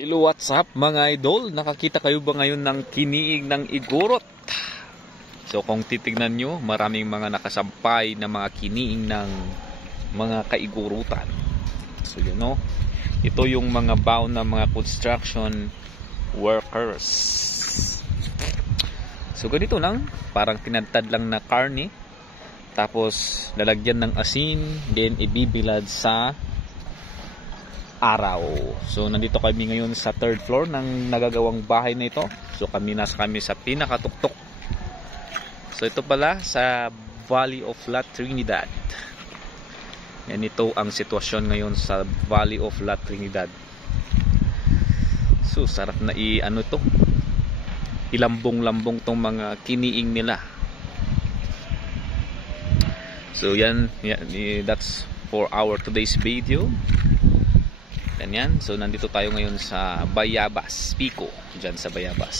Hello, what's up mga idol? Nakakita kayo ba ngayon ng kiniig ng igorot? So kung titignan nyo, maraming mga nakasampay na mga kiniing ng mga kaigurutan. So you know, ito yung mga bound na mga construction workers. So ganito lang, parang tinadtad lang na karne, tapos lalagyan ng asin, then ibibilad sa araw. So nandito kami ngayon sa third floor ng nagagawang bahay na ito. So nasa kami sa pinakatuktok. So ito pala sa Valley of La Trinidad. Yan, ito ang sitwasyon ngayon sa Valley of La Trinidad. So sarap na to, ilambong-lambong tong mga kiniing nila. So yan, that's for our today's video. Ganyan. So nandito tayo ngayon sa Bayabas, Pico, dyan sa Bayabas.